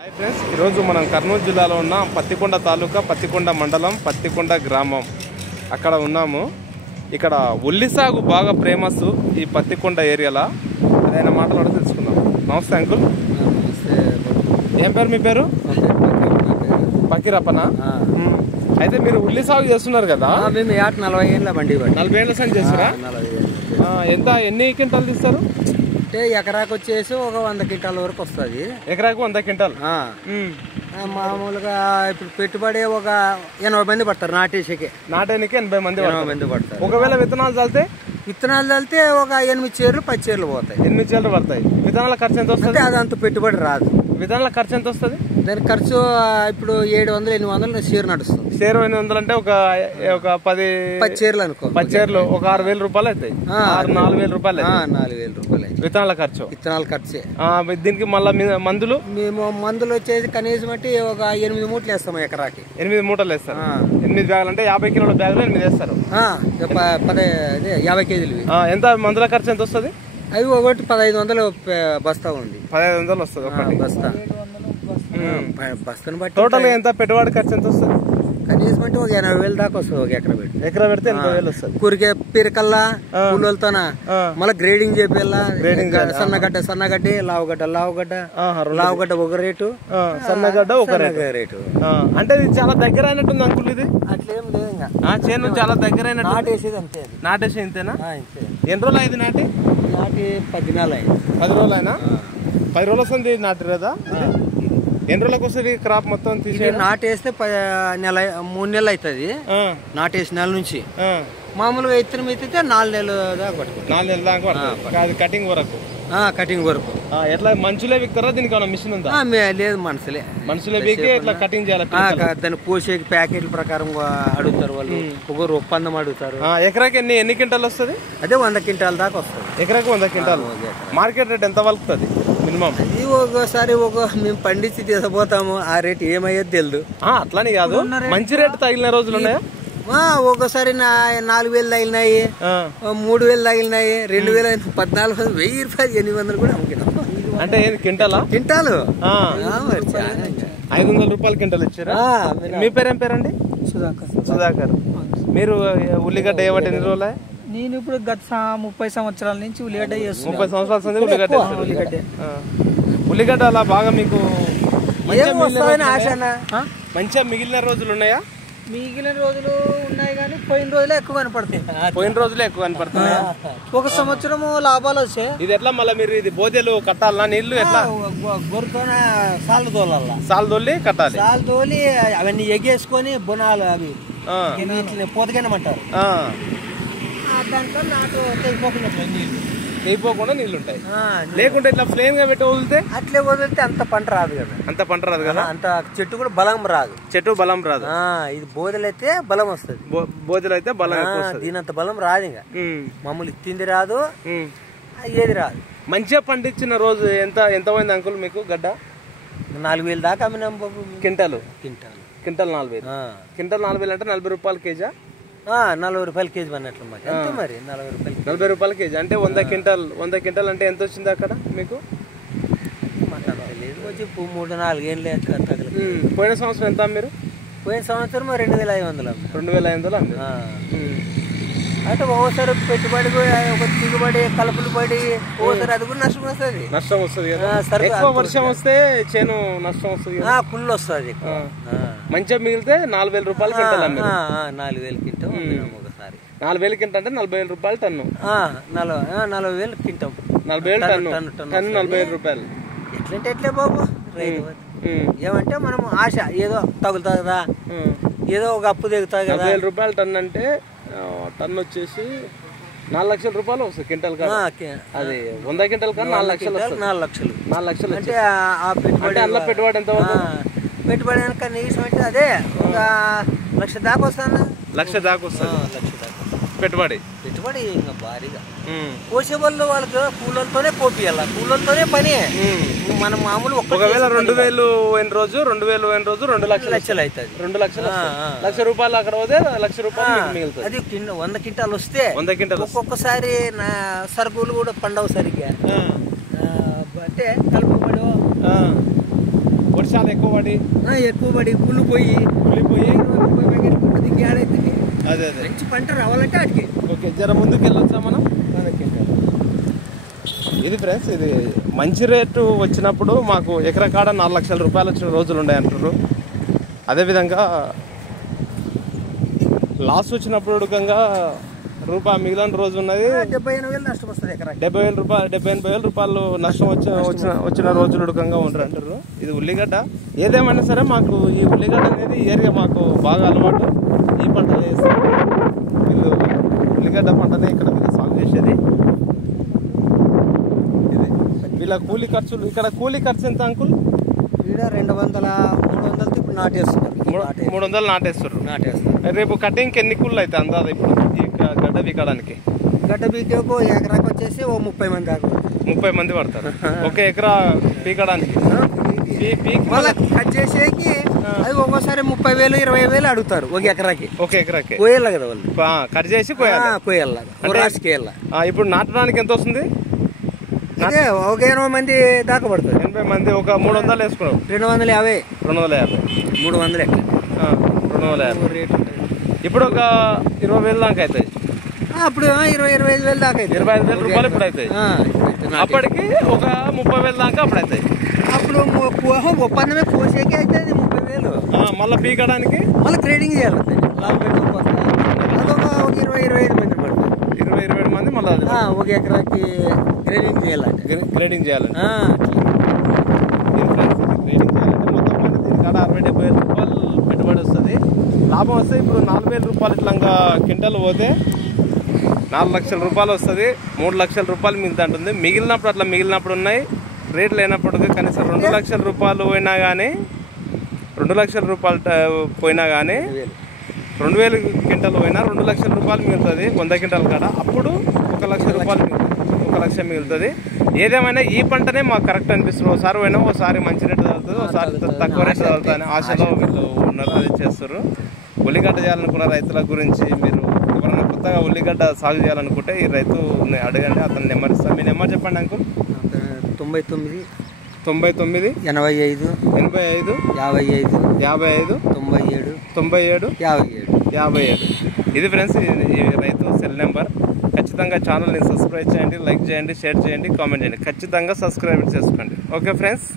Hi friends, ఈరోజు మనం కర్నూలు జిల్లాలో ఉన్న పత్తికొండ తాలూకా, పత్తికొండ మండలం, పత్తికొండ గ్రామం అక్కడ ఉన్నాము. ఇక్కడ ఉల్లి సాగు బాగా ఫేమస్ ఈ పత్తికొండ ఏరియాలో. అదైనా మాటలు తెలుసుకుందాం. నమస్తే అంకుల్. ఏం పేరు మీ పేరు? పకీరప్పనా? అయితే మీరు ఉల్లి సాగు చేస్తున్నారు కదా? మేము 40 ఏళ్ళ బండి 40 ఏళ్ళ సంది చేస్తారా? ఎన్ని క్వింటాలు తీస్తారు? అంటే ఎకరాకు వచ్చేసి ఒక 100 క్వింటాల వరకు వస్తుంది. ఎకరాకు 100 క్వింటాల్. మామూలుగా ఇప్పుడు పెట్టుబడి ఒక 80 మంది పడతారు. నాటేకి 80 మంది పడతారు. ఒకవేళ విత్తనాలు చల్లితే ఒక 8 చీరలు 10 చీరలు పోతాయి. 8 చీరలు పడతాయి. విత్తనాల ఖర్చు ఎంత వస్తుంది? అదంత పెట్టుబడి రాదు. విత్తనాల ఖర్చు ఎంత వస్తుంది? దాని ఖర్చు ఇప్పుడు 700-800 చీర నడుస్తుంది. చీర 800 అంటే ఒక 10 చీరలు అనుకో. 10 చీరలు ఒక 6,000 రూపాయలు అవుతాయి. 4,000 రూపాయలు. 4,000 రూపాయలు విత్తనాల ఖర్చు. దీనికి మళ్ళీ మందులు? మేము మందులు వచ్చేసి కనీసం అంటే ఒక 8 మూటలు వేస్తాము ఎకరాకి. 8 మూటలు వేస్తారు. 8 బ్యాగులు అంటే 50 కిలోల బ్యాగులు 8 వేస్తారు. 50 కేజీలు. ఎంత మందుల ఖర్చు ఎంత వస్తుంది? అవి ఒకటి 1500 బస్తా ఉంది. 1500 వస్తుంది ఒకటి బస్తా. బస్తాను బట్టి టోటల్ ఎంత పెట్టుబడి ఖర్చు ఎంత వస్తుంది? కనీసం అంటే ఒక 80,000 దాకా వస్తుంది. ఒక ఎకరా పెడితే 80,000 వస్తుంది. కూరికే పీరకల్లా కూలోళ్ళతోన మళ్ళీ గ్రేడింగ్ చేపిల్లా. సన్నగడ్డ లావుగడ్డ ఒక రేటు, సన్నగడ్డ ఒక రేటు. అంటే ఇది చాలా దగ్గర అయినట్టుంది అంకుల్. ఇది అట్లేం లేదు. ఇంకా చేను చాలా దగ్గర అయినట్టు. నాటేసేది అంతే. నాటేసి ఇంతేనా? ఎన్ని రోజులు అయింది నాటి? 10 నెలలు అయింది. 10 రోజులు అయినా? 10 రోజులు వస్తుంది నాటి కదా? ఎన్ని రోజులకు వస్తుంది క్రాప్ మొత్తం తీసి? నాటేస్తే 3 నెలలు అవుతుంది. నాటేసి నెల నుంచి మామూలుగా ఇత్తనం అయితే 4 నెలలు దాకా పట్టుకుంటాం. 4 నెలల దాకా పడుతుంది. అది కటింగ్ వరకు. కటింగ్ వరకు ఎట్లా మనుషులే విక్తారా? దీనికి ఏమైనా మిషన్ ఉందా? లేదు, మనుషులే వీకి ఇట్లా కటింగ్ చేయాలి. దాన్ని పోసే ప్యాకెట్ల ప్రకారం అడుగుతారు వాళ్ళు. ఒకరు ఒప్పందం అడుగుతారు. ఎకరాకి ఎన్ని క్వింటాలు వస్తుంది? అదే 100 క్వింటాల్ దాకా వస్తుంది. ఎకరాకి 100 క్వింటాలు. మార్కెట్ రేట్ ఎంత వలుకుతుంది మినిమం? అది ఒకసారి మేము పండించి తీసుకుపోతాము. ఆ రేట్ ఏమయ్యేది తెలియదు. అట్లానే కాదు, మంచి రేటు తగిలిన రోజులు ఉన్నాయా? ఒక్కోసారి 4,000 తగిలినాయి, 3,000 తగిలినాయి, 2,000, 14,000, 1,000 రూపాయలు 800 కూడా అమ్ముకున్నాం. అంటే క్వింటాలు 500 రూపాయలు క్వింటాల్ ఇచ్చారా? మీ పేరు ఏం పేరండి? సుధాకర్. మీరు ఉల్లిగడ్డ వేయబట్టి ఎన్ని రోజులు? నేను ఇప్పుడు గత 30 సంవత్సరాల నుంచి ఉల్లిగడ్డ చేస్తున్నాను. 30 సంవత్సరాల ఉల్లిగడ్డ అలా బాగా మీకు మంచిగా మిగిలిన రోజులు ఉన్నాయా? మిగిలిన రోజులు ఉన్నాయి కానీ పోయిన రోజులే ఎక్కువ కనపడుతున్నాయి. ఒక సంవత్సరం లాభాలు వచ్చాయి. ఇది ఎట్లా మళ్ళీ మీరు ఇది బోదెలు కట్టాలా? నీళ్లు ఎట్లా? గొర్రెతోనే సాలు తోలాల. సాలు తోలి కట్టాలి. సాలు తోలి అవన్నీ ఎగేసుకొని బునాలు అవి పోతకనమంటారు. దాంట్లో నాటు తెగిపోకుండా నీళ్లు ఉంటాయి. లేకుంటే ఇట్లా ప్లేన్ గా పెట్టి వదిలితే? అట్లే వదిలితే అంత పంట రాదు కదా. అంత చెట్టు కూడా బలం రాదు. ఇది బోదెలైతే బలం వస్తుంది. బోదెలైతే బలం. దీనంత బలం రాదు. ఇంకా మామూలు తిండి రాదు, ఏది రాదు. మంచిగా పండించిన రోజు ఎంత పోయింది అంకుల్ మీకు గడ్డ? 4,000 దాకా అమ్మినాం బాబు. క్వింటాల్ 4,000. క్వింటాల్ 4,000 అంటే 40 రూపాయలు కేజా? 40 రూపాయలు కేజీ అన్నట్లు మరి. అంతే మరి 40 రూపాయలు కేజీ అంటే 100 క్వింటాల్ అంటే ఎంత వచ్చింది అక్కడ మీకు? వచ్చి 3-4 ఏళ్ళే తగలదు. పోయిన సంవత్సరం ఎంత మీరు? పోయిన సంవత్సరం 2,500. 2,500 అంటే ఒకసారి పెట్టుబడి ఒక దిగుబడి కలుపులు పడి ఒకసారి అది కూడా నష్టం వస్తుంది కదా. ఎక్కువ వర్షం వస్తే చేను నష్టం వస్తుంది, కుళ్ళు వస్తుంది. మంచిగా మిగిలితే 4,000 రూపాయలు క్వింటాల్. 4,000 క్వింటాం ఒకసారి. 4,000 క్వింటాల్ అంటే 40,000 రూపాయలు టన్ను. 40,000 క్వింటాం. 40,000 టన్ను 40,000 రూపాయలు. ఎట్లంటే ఎట్లే బాబు రైతు. ఏమంటే మనం ఆశ ఏదో తగులుతుంది కదా, ఏదో ఒక అప్పు దిగుతుంది కదా. 40,000 రూపాయలు టన్ను అంటే టన్ను వచ్చేసి 4 లక్షల రూపాయలు వస్తుంది క్వింటాల్. అది 100 క్వింటాల్ కానీ 4 లక్షలు. 4 లక్షలు అంటే ఆ పెట్టుబడి ఎంత? పెట్టుబడి కనీసం అంటే అదే ఒక 1,00,000 దాకా వస్తాను. 1,00,000 దాకా వస్తుంది పెట్టుబడి. ఇంకా భారీగా కోసే వాళ్ళు వాళ్ళకి కూలతోనే కోపియాల, కూలతోనే పని. మన మామూలు ఒకవేళ 2,000 అయిన రోజు 2 లక్షలు అవుతుంది. 2 లక్షలు. 1,00,000 రూపాయలు అక్కడ పోతే 1,00,000 రూపాయలు మిగులుతుంది. అది 100 క్వింటాలు వస్తే 100 క్వింటాలు. ఒక్కొక్కసారి సరుకులు కూడా పండవు సరిగ్గా. అంటే కలుపుబడి వర్షాలు ఎక్కువ పడి ఎక్కువ పడి కుళ్ళిపోయి అదే అదే మంచి పంట రావాలంటే అడిగి ఓకే జర ముందుకు వెళ్ళొచ్చా మనం. ఇది ఫ్రెండ్స్, ఇది మంచి రేటు వచ్చినప్పుడు మాకు ఎకరా కాడ 4 లక్షల రూపాయలు వచ్చిన రోజులు ఉన్నాయి అంటారు. అదేవిధంగా లాస్ వచ్చినప్పుడు రూపాయి మిగిలిన రోజు ఉన్నది. 70,000 నష్టం వస్తుంది ఎకరా. 70,000 రూపాయలు నష్టం వచ్చిన రోజులు ఉడకంగా ఉంటారు అంటారు. ఇది ఉల్లిగడ్డ. ఏదేమైనా సరే మాకు ఈ ఉల్లిగడ్డ అనేది ఏరియా మాకు బాగా అలవాటు. ఈ పంటలు వేస్తారు వీళ్ళు. ఉల్లిగడ్డ పంటనే ఇక్కడ వీళ్ళు సాగు చేసేది. ఇది వీళ్ళ కూలీ ఖర్చులు. ఇక్కడ కూలీ ఖర్చు ఎంత అంకుల్? ఇక్కడ 200-300 ఇప్పుడు నాటేస్తున్నారు. 300 నాటేస్తారు. రేపు కటింగ్కి ఎన్ని కూలీలు అయితే అందాదా ఇప్పుడు ఈ గడ్డ బీకడానికి? గడ్డ బీకేకు ఎకరాకి వచ్చేసి 30 మంది దాకా. 30 మంది పడతారు ఒక ఎకరా పీకడానికి. మళ్ళీ కట్ చేసేకి అది ఒక్కోసారి 30,000 20,000 అడుగుతారు ఒక ఎకరాకి. ఒక ఎకరాకి కోయాలి కదా వాళ్ళు. కట్ చేసి కోయాలి. ఇప్పుడు నాటడానికి ఎంత వస్తుంది? అదే ఒక 80 మంది దాకా పడుతుంది. 80 మంది ఒక 300 వేసుకున్నాం. 250 300 ఎక్కడ 250 రేట్. ఇప్పుడు ఒక 20,000 దాకా అవుతాయి. అప్పుడు 20-25,000 దాకా అవుతాయి. 25,000 రూపాయలు ఇప్పుడు అవుతాయి. అప్పటికి ఒక 30,000 దాకా అప్పుడు అవుతాయి. అప్పుడు ఒప్పందమే కోసేకి అవుతుంది 30,000. మళ్ళీ పీకడానికి మళ్ళీ గ్రేడింగ్ చేయాలి. అదొక 20-25 మంది పడుతుంది. 20-27 మంది మళ్ళీ ఒక ఎకరాకి గ్రేడింగ్ చేయాలంటే. గ్రేడింగ్ చేయాలంటే మొత్తం దీనికాడ 60-70,000 రూపాయలు పెట్టుబడి వస్తుంది. లాభం వస్తే ఇప్పుడు 4,000 రూపాయలు ఇట్లా క్వింటల్ పోతే 4 లక్షల రూపాయలు వస్తుంది. 3 లక్షల రూపాయలు మిగులుతుంటుంది. మిగిలినప్పుడు అట్లా మిగిలినప్పుడు ఉన్నాయి. రేట్లు లేనప్పటికీ కనీసం 2 లక్షల రూపాయలు పోయినా కానీ 2 లక్షల రూపాయలు పోయినా కానీ 2,000 క్వింటల్ పోయినా 2 లక్షల రూపాయలు మిగులుతుంది 100 క్వింటల్ కాడ. అప్పుడు 1 లక్ష రూపాయలు 1 లక్ష మిగులుతుంది. ఏదేమైనా ఈ పంటనే మాకు కరెక్ట్ అనిపిస్తుంది. ఒకసారి పోయినా ఒకసారి మంచి రేటు తగులుతుంది, ఒకసారి తక్కువ రేటు తగులుతుంది అని ఆశలో వీళ్ళు ఉన్నారు. అది చేస్తారు. ఉల్లిగడ్డ చేయాలనుకున్న రైతుల గురించి మీరు ఎవరైనా కొత్తగా ఉల్లిగడ్డ సాగు చేయాలనుకుంటే ఈ రైతు అడగండి, అతను నెంబర్ ఇస్తాను. మీ నెంబర్ చెప్పండి అంకుల్. 99 85 85 85 55 55 97 97 57. ఇది ఫ్రెండ్స్ ఈ రైతు సెల్ నెంబర్. ఖచ్చితంగా ఛానల్ని సబ్స్క్రైబ్ చేయండి, లైక్ చేయండి, షేర్ చేయండి, కామెంట్ చేయండి. ఖచ్చితంగా సబ్స్క్రైబ్ చేసుకోండి. Okay friends.